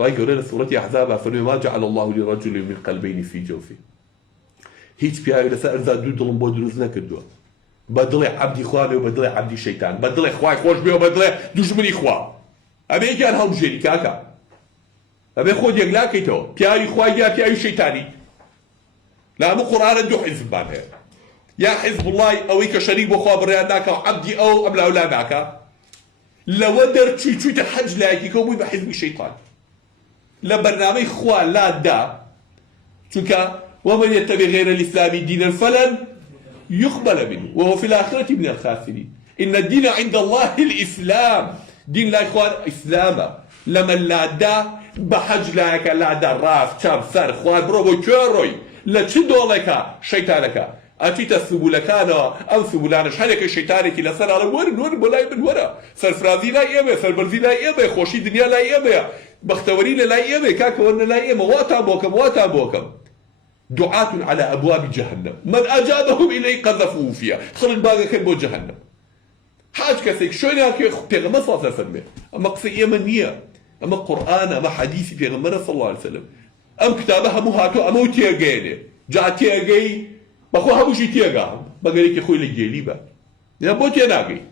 خواهی گەورە لە سوورەتی ئەحزاب فەرمێ ما جعل الله لرجل من قلبين في جوفه هیچ پیاوی لەسەر ئەرزا دوو دڵم بۆ دروست نەکردووە بە دڵێ عەبدی خوا بێ و بە دڵێ عەبدی شەیتان بە دڵێ خوای خۆش بێ و بە دڵێ دوژمنی خوا ئەبێ یەکیان هەڵبژێری کاکە ئەبێ خۆت یەکلاکەیتەوە پیاوی خوای یا پیاوی شەیتانی لە هەموو قورئانە دوو حیزبمان هەیە یا حیزب الله ئەوەی کە شەریک بۆ خوا بڕیان ناکە و عەبدی ئەو ئەم لاولا ناکە لەوە دەرچووی چوویتە حەج لایەکی کەوبووی بە حیزبی شەیتان لە بەرنامەی خوا لادا چونکە ومن يتبع غير الإسلام دينا فلن يقبل منه وهو في الآخرة من الخاسرين إن الدين عند الله الإسلام دين لا إخوان إسلام لما لا دا بحج لك لا دا راف شام سر خوان بروبو كوروي لا تشدو لك شيطانك أتيت السبولكانا أو سبولانش هلك شيطانك لا سر على ور بلاي من ورا سر فرازي لا يبه سر برزي لا يبه خوشي دنيا لا يبه بختوري لا يبه كاكورنا لا يبه واتا بوكم دعاة على أبواب جهنم من أجابهم إليه قذفوه فيها خلق باقي كان بو جهنم حاج كسيك شو ياكي بيغمبر صلى الله عليه وسلم أما قصي يمنية أما قرآن أما حديثي بيغمبر صلى الله عليه وسلم أم كتابها مهاتو أما تيغيني جاء تيغي بخو هموشي تيغام بقاليك خوي لجيلي با يا بو تيناغي